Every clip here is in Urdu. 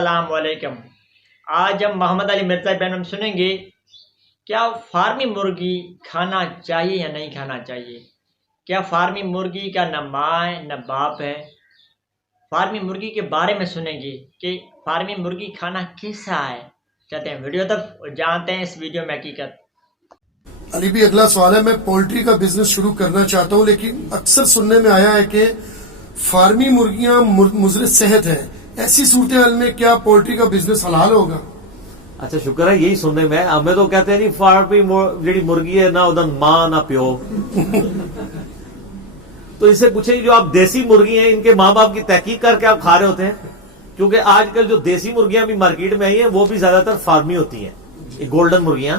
السلام علیکم۔ آج ہم محمد علی مرزا بین ہم سنیں گے کیا فارمی مرغی کھانا چاہیے یا نہیں کھانا چاہیے۔ کیا فارمی مرغی کا نہ ماں ہے نہ باپ ہے۔ فارمی مرغی کے بارے میں سنیں گے کہ فارمی مرغی کھانا کیسا ہے۔ چلتے ہیں ویڈیو تک اور جانتے ہیں اس ویڈیو میں حقیقت۔ علی بھی اگلا سوال ہے، میں پولٹری کا بزنس شروع کرنا چاہتا ہوں، لیکن اکثر سننے میں آیا ہے کہ فارمی مرغیاں مضر صحت ہیں، ایسی صورتحال میں کیا پولٹری کا بزنس حلال ہوگا؟ اچھا شکر ہے یہی سننے میں، ہمیں تو کہتے ہیں نہیں فارمی جڑی مرغی ہے نہ ادھر ماں نہ پیو۔ تو اس سے پوچھیں جو آپ دیسی مرغی ہیں ان کے ماں باپ کی تحقیق کر کے آپ کھا رہے ہوتے ہیں، کیونکہ آج کل جو دیسی مرغیاں بھی مارکیٹ میں آئی ہیں وہ بھی زیادہ تر فارمی ہوتی ہیں، یہ گولڈن مرغیاں۔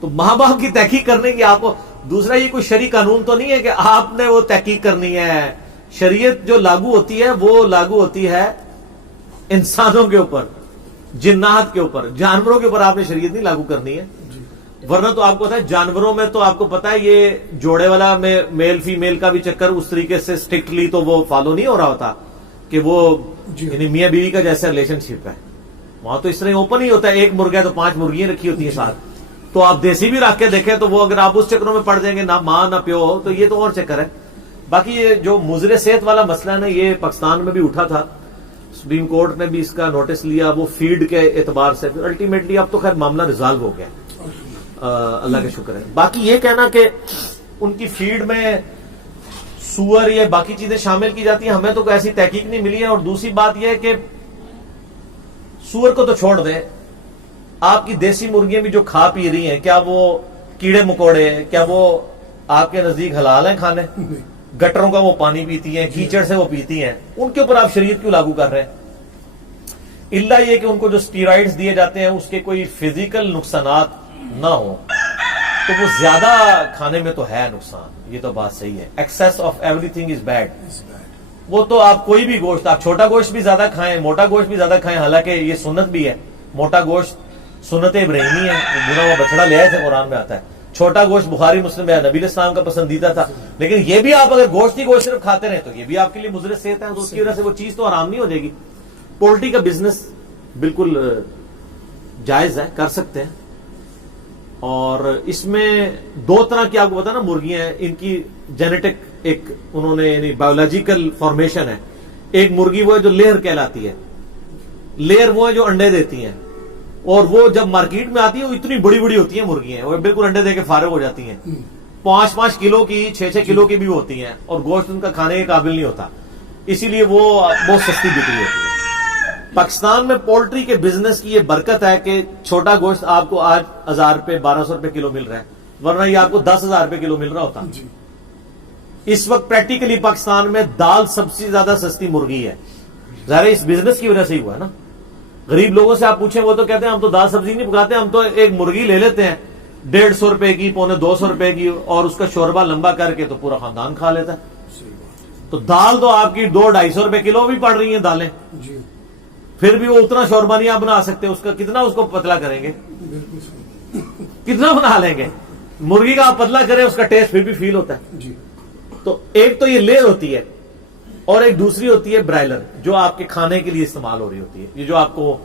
تو ماں باپ کی تحقیق کرنے کی آپ کو دوسرا یہ کوئی شرعی قانون تو نہیں ہے کہ آپ نے وہ تحقیق کرنی ہے۔ شریعت جو لاگو ہوتی ہے وہ لاگو ہوتی ہے انسانوں کے اوپر، جنات کے اوپر، جانوروں کے اوپر آپ نے شریعت نہیں لاگو کرنی ہے۔ ورنہ تو آپ کو پتا ہے جانوروں میں تو آپ کو پتا ہے یہ جوڑے والا میل فیمیل کا بھی چکر اس طریقے سے سٹرکٹلی تو وہ فالو نہیں ہو رہا ہوتا کہ وہ یعنی میاں بیوی کا جیسا ریلیشن شپ ہے، وہاں تو اس طرح اوپن ہی ہوتا ہے، ایک مرغا ہے تو 5 مرغیاں رکھی ہوتی ہیں ساتھ۔ تو آپ دیسی بھی رکھ کے دیکھیں تو وہ اگر آپ اس چکروں میں پڑ جائیں گے نہ ماں نہ پیو ہو تو یہ تو اور چکر ہے۔ باقی یہ جو مضر صحت والا مسئلہ ہے نا یہ پاکستان میں بھی اٹھا تھا، سپریم کورٹ نے بھی اس کا نوٹس لیا، وہ فیڈ کے اعتبار سے الٹیمیٹلی اب تو خیر معاملہ ریزالو ہو گیا، اللہ کا شکر ہے۔ باقی یہ کہنا کہ ان کی فیڈ میں سور یا باقی چیزیں شامل کی جاتی ہیں، ہمیں تو کوئی ایسی تحقیق نہیں ملی ہے۔ اور دوسری بات یہ ہے کہ سور کو تو چھوڑ دیں، آپ کی دیسی مرغیاں بھی جو کھا پی رہی ہیں کیا وہ کیڑے مکوڑے کیا وہ آپ کے نزدیک حلال ہیں کھانے؟ گٹروں کا وہ پانی پیتی ہیں، کیچڑ سے وہ پیتی ہیں، ان کے اوپر آپ شریعت کیوں لاگو کر رہے ہیں؟ الا یہ کہ ان کو جو سٹیرائڈز دیے جاتے ہیں اس کے کوئی فزیکل نقصانات نہ ہوں تو وہ زیادہ کھانے میں تو ہے نقصان، یہ تو بات صحیح ہے۔ Access of every thing is bad. وہ تو آپ کوئی بھی گوشت، آپ چھوٹا گوشت بھی زیادہ کھائیں، موٹا گوشت بھی زیادہ کھائیں، حالانکہ یہ سنت بھی ہے، موٹا گوشت سنت ابراہیمی ہے، بنا ہوا بچڑا لے آئے تھے قرآن میں آتا ہے۔ چھوٹا گوشت بخاری مسلم ہے، نبی علیہ السلام کا پسندیدہ تھا، لیکن یہ بھی آپ اگر گوشت ہی گوشت صرف کھاتے رہے تو یہ بھی آپ کے لیے مضر صحت ہے، تو اس کی وجہ سے وہ چیز تو حرام نہیں ہو جائے گی۔ پولٹری کا بزنس بالکل جائز ہے، کر سکتے ہیں۔ اور اس میں 2 طرح کی آپ کو پتا نا مرغیاں ہیں، ان کی جینیٹک ایک انہوں نے یعنی بایولوجیکل فارمیشن ہے۔ ایک مرغی وہ ہے جو لیئر کہلاتی ہے، لیئر وہ ہے جو انڈے دیتی ہیں، اور وہ جب مارکیٹ میں آتی ہے وہ اتنی بڑی بڑی ہوتی ہیں مرغیاں، وہ بالکل انڈے دے کے فارغ ہو جاتی ہیں، 5-5 کلو کی 6-6 کلو کی بھی ہوتی ہیں، اور گوشت ان کا کھانے کے قابل نہیں ہوتا، اسی لیے وہ بہت سستی بکری ہوتی ہے۔ پاکستان میں پولٹری کے بزنس کی یہ برکت ہے کہ چھوٹا گوشت آپ کو آج 1000 روپے 1200 روپے کلو مل رہا ہے، ورنہ یہ آپ کو 10,000 روپے کلو مل رہا ہوتا۔ اس وقت پریکٹیکلی پاکستان میں دال سب سے زیادہ سستی مرغی ہے، ظاہر اس بزنس کی وجہ سے ہی ہوا ہے نا۔ غریب لوگوں سے آپ پوچھیں وہ تو کہتے ہیں ہم تو دال سبزی نہیں پکاتے، ہم تو ایک مرغی لے لیتے ہیں 150 روپے کی، 250 روپے کی، اور اس کا شوربہ لمبا کر کے تو پورا خاندان کھا لیتا ہے۔ تو دال تو آپ کی 200-250 روپے کلو بھی پڑ رہی ہیں دالیں، پھر بھی وہ اتنا شوربہ نہیں آپ بنا سکتے، اس کا کتنا اس کو پتلا کریں گے، کتنا بنا لیں گے؟ مرغی کا آپ پتلا کریں اس کا ٹیسٹ پھر بھی فیل ہوتا ہے۔ تو ایک تو یہ لیئر ہوتی ہے، اور ایک دوسری ہوتی ہے برائلر جو آپ کے کھانے کے لیے استعمال ہو رہی ہوتی ہے۔ یہ جو آپ کو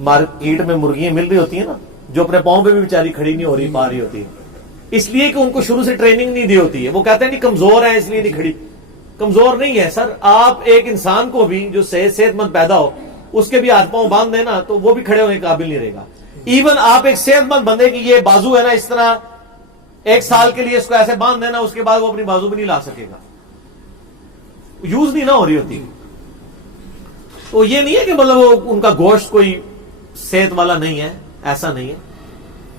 مارکیٹ میں مرغیاں مل رہی ہوتی ہیں نا، جو اپنے پاؤں پہ بھی بیچاری کھڑی نہیں ہو رہی پا رہی ہوتی ہے، اس لیے کہ ان کو شروع سے ٹریننگ نہیں دی ہوتی ہے۔ وہ کہتے ہیں نہیں کمزور ہے اس لیے نہیں کھڑی، کمزور نہیں ہے سر، آپ ایک انسان کو بھی جو صحت مند پیدا ہو اس کے بھی ہاتھ پاؤں باندھ دینا تو وہ بھی کھڑے ہونے کے قابل نہیں رہے گا۔ ایون آپ ایک صحت مند بندے کی یہ بازو ہے نا اس طرح 1 سال کے لیے اس کو ایسے باندھ دینا، اس کے بعد وہ اپنی بازو بھی نہیں لا سکے گا، یوز نہیں نہ ہو رہی ہوتی۔ تو یہ نہیں ہے کہ مطلب وہ ان کا گوشت کوئی صحت والا نہیں ہے، ایسا نہیں ہے۔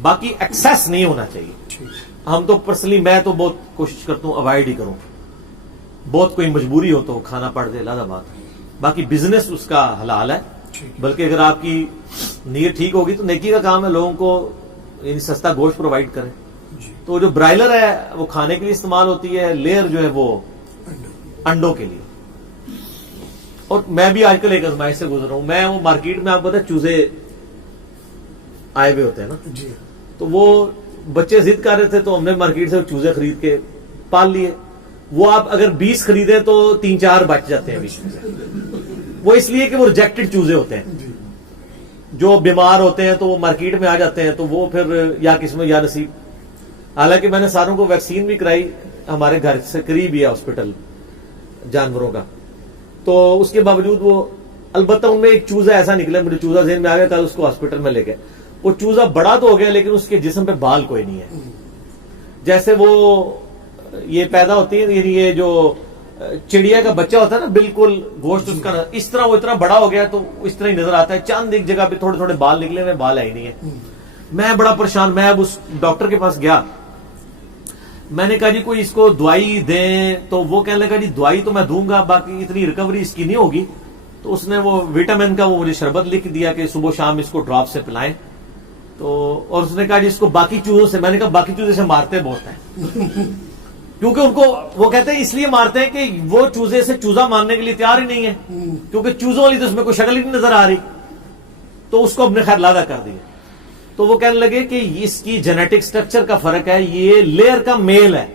باقی ایکسیس نہیں ہونا چاہیے۔ ہم تو پرسنلی میں تو بہت کوشش کرتا ہوں اوائڈ ہی کروں، بہت کوئی مجبوری ہو تو کھانا پڑ جائے لہذا بات ہے۔ باقی بزنس اس کا حلال ہے، بلکہ اگر آپ کی نیت ٹھیک ہوگی تو نیکی کا کام ہے لوگوں کو یعنی سستا گوشت پرووائڈ کریں۔ تو جو برائلر ہے وہ کھانے کے لیے استعمال ہوتی ہے، لیئر جو ہے وہ انڈوں کے لیے۔ اور میں بھی آج کل ایک آزمائش سے گزر رہا ہوں، میں وہ مارکیٹ میں آپ پتہ چوزے آئے ہوئے ہوتے ہیں نا، تو وہ بچے ضد کر رہے تھے تو ہم نے مارکیٹ سے چوزے خرید کے پال لیے۔ وہ آپ اگر 20 خریدیں تو 3-4 بچ جاتے ہیں بیچ میں سے، وہ اس لیے کہ وہ ریجیکٹڈ چوزے ہوتے ہیں، جی جو بیمار ہوتے ہیں تو وہ مارکیٹ میں آ جاتے ہیں، تو وہ پھر یا قسمت یا نصیب. حالانکہ میں نے ساروں کو ویکسین بھی کرائی، ہمارے گھر سے قریب ہی ہے ہاسپٹل جانوروں کا، تو اس کے باوجود وہ البتہ ان میں ایک چوزا ایسا نکلا، مجھے چوزا ذہن میں آ گیا، کل اس کو ہاسپٹل میں لے گئے. وہ چوزا بڑا تو ہو گیا لیکن اس کے جسم پہ بال کوئی نہیں ہے. جیسے وہ یہ پیدا ہوتی ہے، یعنی یہ جو چڑیا کا بچہ ہوتا ہے نا، بالکل گوشت اس کا اس طرح وہ اتنا بڑا ہو گیا تو اس طرح ہی نظر آتا ہے، چاند ایک جگہ پہ تھوڑے تھوڑے بال نکلے ہوئے، بال ہے ہی نہیں ہے. میں بڑا پریشان، میں اب اس ڈاکٹر کے پاس گیا، میں نے کہا جی کوئی اس کو دوائی دیں، تو وہ کہنے لگا جی دوائی تو میں دوں گا، باقی اتنی ریکوری اس کی نہیں ہوگی. تو اس نے وہ وٹامن کا وہ مجھے شربت لکھ دیا کہ صبح شام اس کو ڈراپ سے پلائیں. تو اور اس نے کہا جی اس کو باقی چوزوں سے، میں نے کہا باقی چوزے سے مارتے بہت ہیں کیونکہ ان کو وہ کہتے ہیں اس لیے مارتے ہیں کہ وہ چوزے سے چوزا مارنے کے لیے تیار ہی نہیں ہے، کیونکہ چوزوں والی تو اس میں کوئی شکل ہی نہیں نظر آ رہی، تو اس کو اپنے خیر لادا کر دیا. تو وہ کہنے لگے کہ اس کی جینیٹک سٹرکچر کا فرق ہے، یہ لیئر کا میل ہے.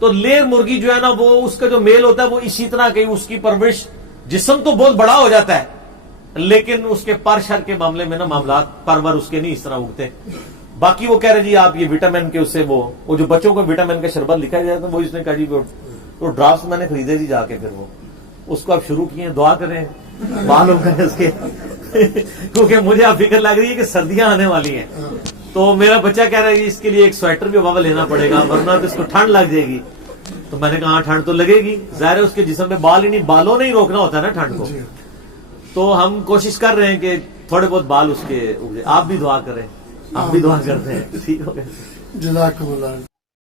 تو لیئر مرغی جو ہے نا، وہ اس کا جو میل ہوتا ہے وہ اسی طرح کہ اس کی پرورش، جسم تو بہت بڑا ہو جاتا ہے لیکن اس کے پر شر کے معاملے میں نا معاملات پرور اس کے نہیں اس طرح اگتے. باقی وہ کہہ رہے جی آپ یہ وٹامن کے اسے وہ جو بچوں کو وٹامن کا شربت لکھا جاتا ہے، وہ اس نے کہا جی وہ ڈراپس میں نے خریدے جی جا کے، پھر وہ اس کو آپ شروع کیے، دعا کریں بال ہو گئے اس کے کیونکہ مجھے اب فکر لگ رہی ہے کہ سردیاں آنے والی ہیں. تو میرا بچہ کہہ رہا ہے اس کے لیے ایک سویٹر بھی بابا لینا پڑے گا ورنہ تو اس کو ٹھنڈ لگ جائے گی. تو میں نے کہا ہاں ٹھنڈ تو لگے گی، ظاہر ہے اس کے جسم پہ بال ہی نہیں، بالوں نے ہی روکنا ہوتا ہے نا ٹھنڈ کو. تو ہم کوشش کر رہے ہیں کہ تھوڑے بہت بال اس کے اگے. آپ بھی دعا کریں، آپ بھی دعا کرتے ہیں. ٹھیک ہو گیا. جزاکم اللہ.